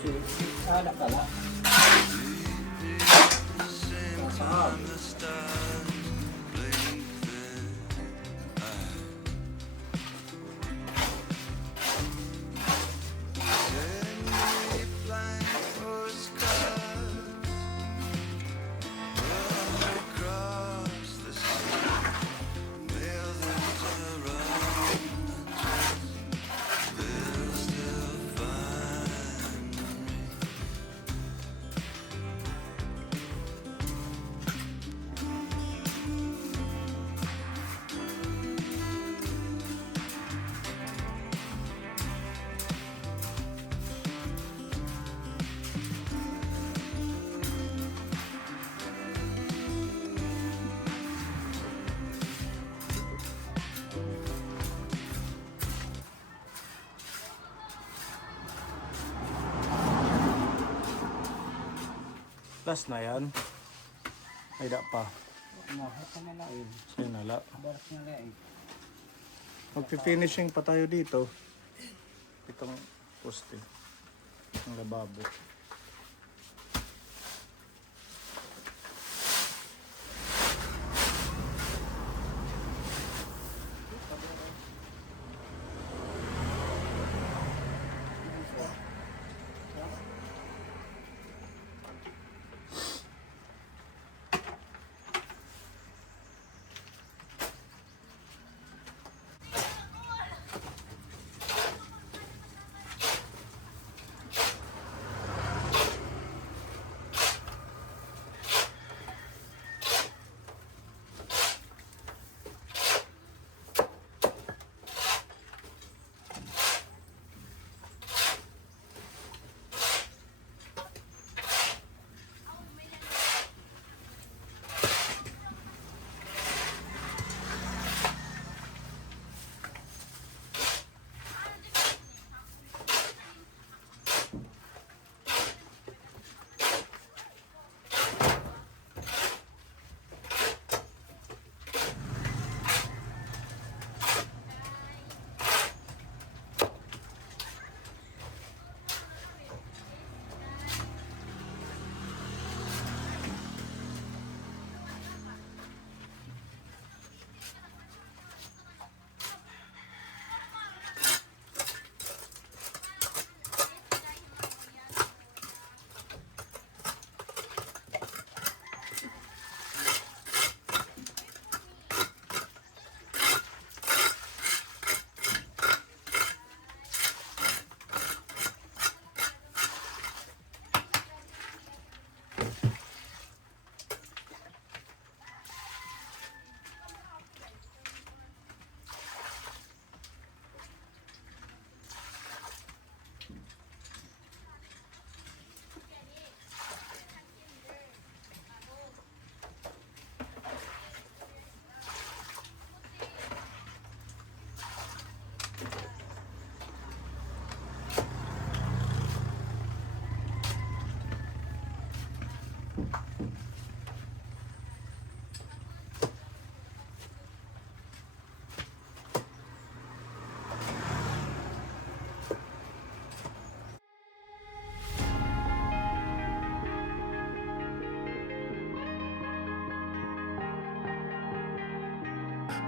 Nakala. Last na yan. Ay da pa. Mahal na lang. Sige na la. Barak na lang. Magpi-finishing pa tayo dito. Itong poste. Ang lababo.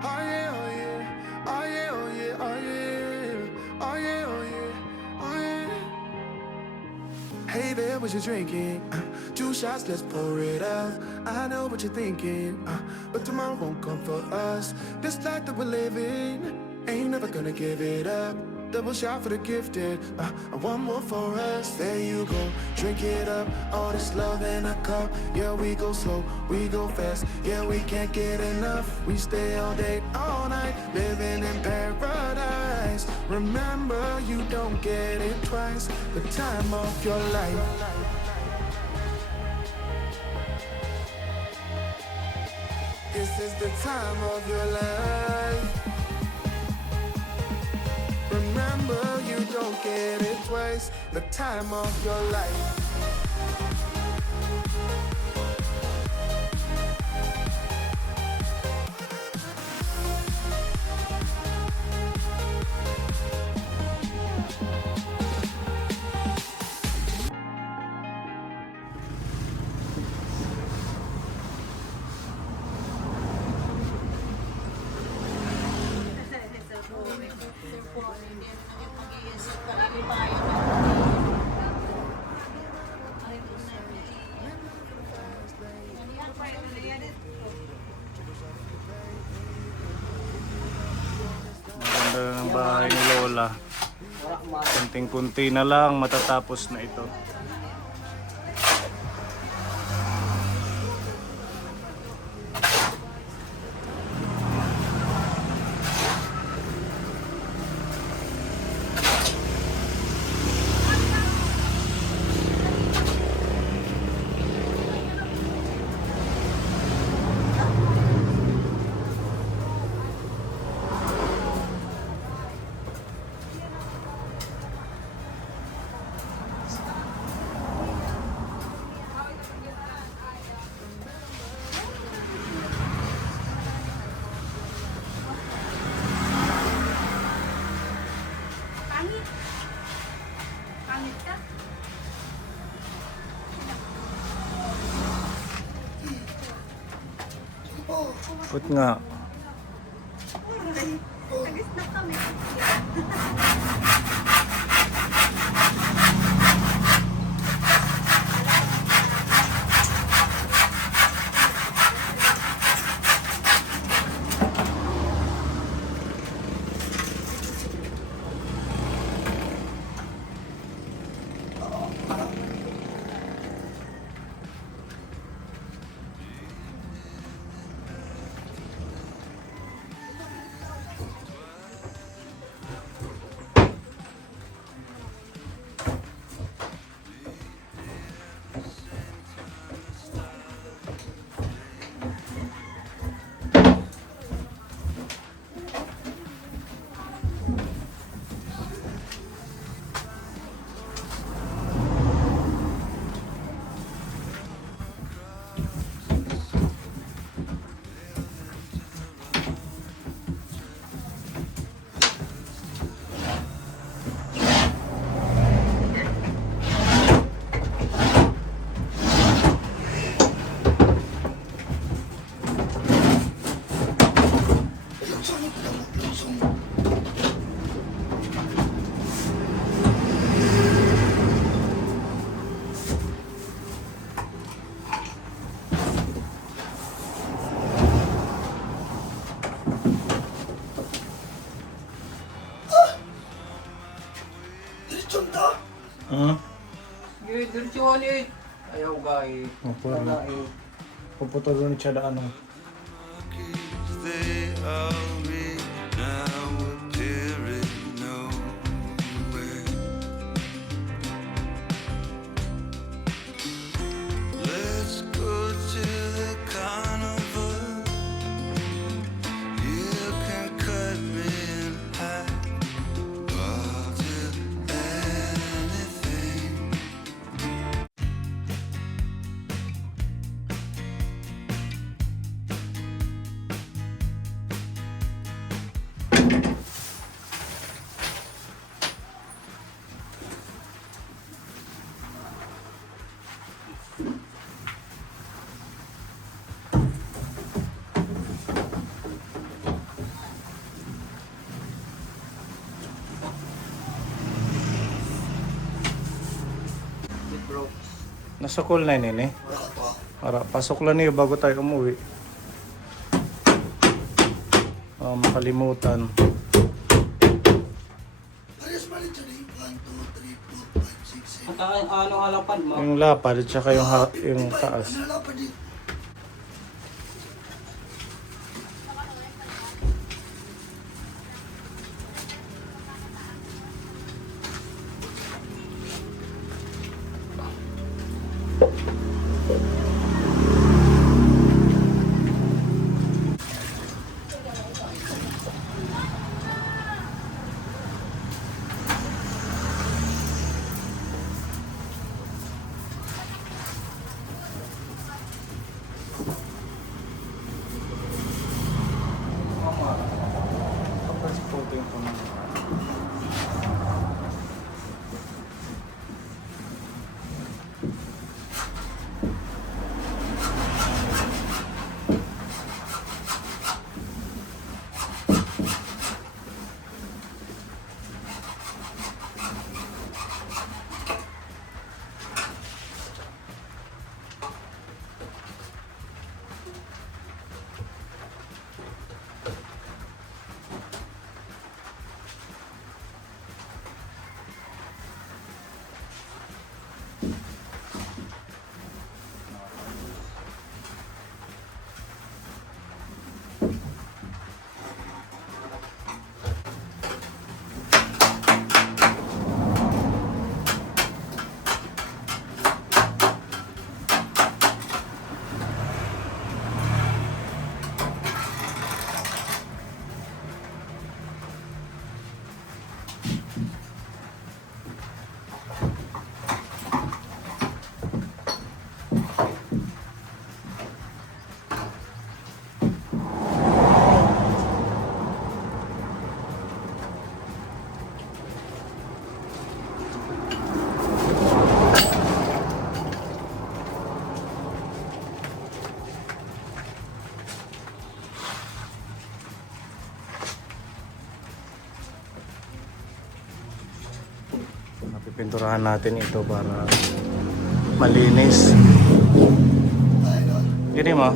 Oh yeah, oh yeah, oh yeah, oh yeah, oh yeah, oh yeah, oh yeah, oh yeah. Hey there, what you drinking? 2 shots, let's pour it out. I know what you're thinking, but tomorrow won't come for us. This life that we're living, ain't never gonna give it up. Double shot for the gifted, and one more for us. There you go, drink it up. All this love in a cup. Yeah, we go slow, we go fast. Yeah, we can't get enough. We stay all day, all night, living in paradise. Remember, you don't get it twice. The time of your life. This is the time of your life. Remember, you don't get it twice. The time of your life. Kunting-kunti na lang matatapos na ito. Pangit. Pangit ka? Put nga. Agis na kami. Hmm? Yung diretsuhan eh. Ayaw guys. Puputulun siya da ano. They are me now appearing nowhere. Let's go to the carnival. You can cut me in half. I'll do anything. It broke. Nasa call na yun eh. Para pasok lang niyo bago tayo umuwi. Makalimutan. Ano halapan mo? Yung lapad at saka yung taas. Kapag photo yung pamangkin. Pipinturahan natin ito para malinis. Gini mo.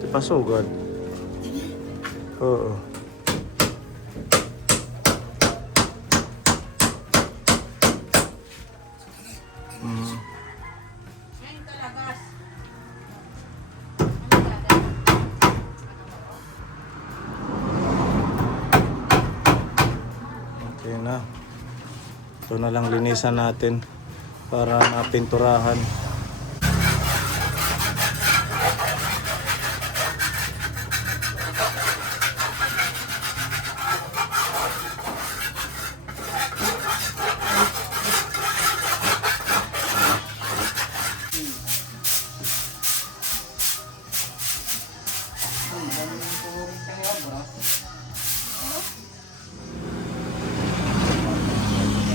Si pasugod. Oo. Okay na. Ito na lang linisan natin para mapinturahan.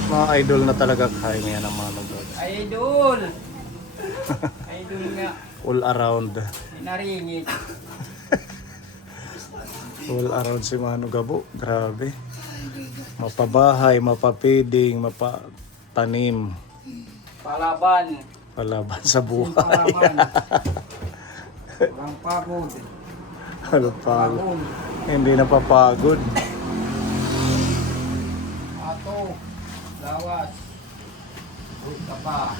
Mga idol na talaga kain yan ng mga nagod. Idol! Idol nga. All around. Naringit. All around si Mano Gabo. Grabe. Mapabahay, mapapiding, mapatanim. Palaban. Palaban sa buhay. Palaban. Walang pagod. Ano pa? Pagod. Hindi napapagod. Ato. Lawas. Uy, ka pa.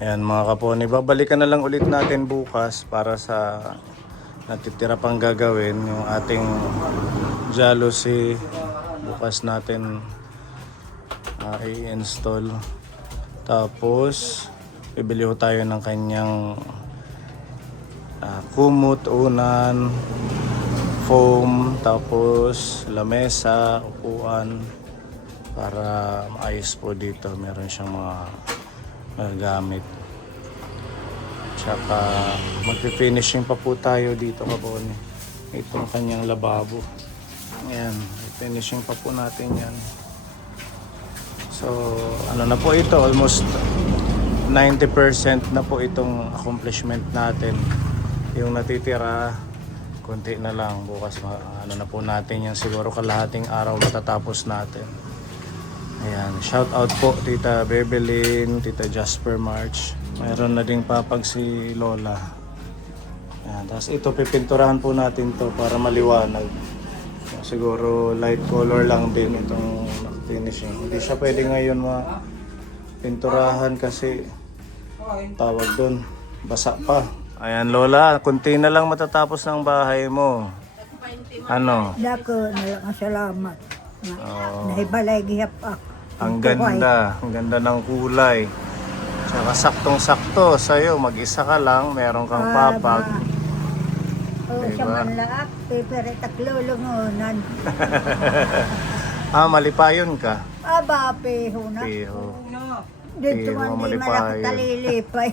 Ayan mga kaponi, babalikan na lang ulit natin bukas para sa natitira pang gagawin yung ating jalousie. Bukas natin i-install. Tapos bibili ho tayo ng kanyang kumot, unan, foam, tapos lamesa, upuan para maayos po dito. Meron siyang mga gamit. Tsaka magpi-finishing pa po tayo dito kaponi. Itong kanyang lababo. Ayan, finishing pa po natin yan. So, ano na po ito? Almost 90% na po itong accomplishment natin. Yung natitira, Kunti na lang. Bukas ano na po natin yan. Siguro kalahating araw matatapos natin. Ayan. Shout out po Tita Bebelyn, Tita Jasper March. Mayroon na ding papag si Lola. Ayan. Tapos ito pipinturahan po natin to para maliwanag. Siguro light color lang din itong finishing. Hindi siya pwede ngayon pinturahan kasi tawag doon, basa pa. Ayan Lola, kunti na lang matatapos ng bahay mo. Ano? Dako na lang ang salamat. Oo. Nahibalay gihap ako. Ang ganda ng kulay. Tsaka saktong-sakto sa'yo, mag-isa ka lang, meron kang papag. O Diba? sa manlaak, pero taklulungunan. Malipayon ka. Aba, peho na. Piho. Dito Piho, man di malipayon. malaki talilipay.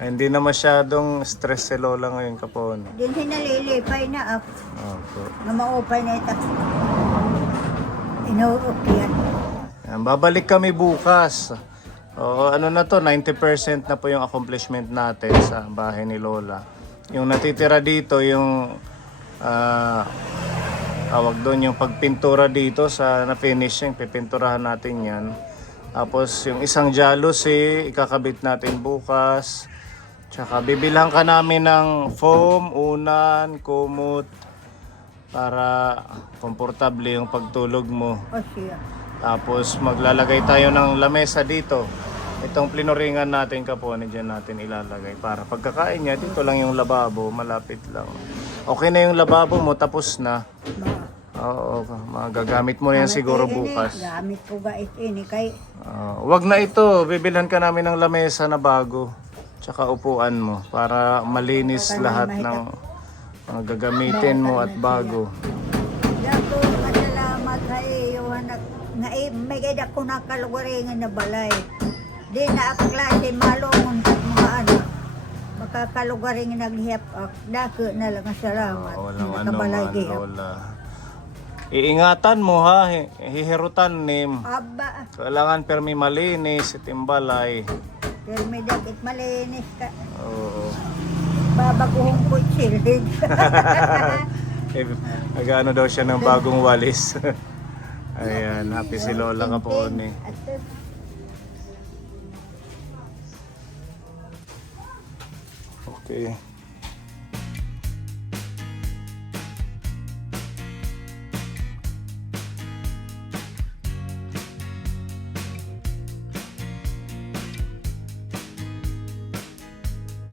Hindi na masyadong stress si Lola ngayon kapon. Din hinalilipay na ako. Opo. Na maupay na ito. Inuukyan. Ayan, babalik kami bukas. Oo, ano na to, 90% na po yung accomplishment natin sa bahay ni Lola. Yung natitira dito, yung tawag doon, yung pagpintura dito sa na-finishing, pipinturahan natin yan. Tapos yung isang jalousie, ikakabit natin bukas. Tsaka bibilang ka namin ng foam, unan, kumot, para komportable yung pagtulog mo. O siya. Tapos maglalagay tayo ng lamesa dito. Itong plinuringan natin kapone, dyan natin ilalagay. Para pagkakain niya, dito lang yung lababo, malapit lang. Okay na yung lababo mo, tapos na. Oo, magagamit mo na yan siguro bukas. Gamit ko gait ini kay Wag na ito, bibilhan ka namin ng lamesa na bago. Tsaka upuan mo, para malinis lahat ng mga gagamitin mo at bago. Dako masalamat kay Yohanak. May gaya ko nakalugaringan na balay. Di na ako klase malungon sa mga anak. Makakalugaring naghihap ako. Dako na lang ang salamat. Walang ano Nakabalay man, gihap. Lola. Iingatan mo ha, hihirutan nim. Aba, Kailangan permi malinis, itimbalay. pero may dakit malinis ka. Oo. Babaguhong ko silid. Nag-ano daw siya ng bagong walis. Ayan, happy si Lola kapon eh. Okay.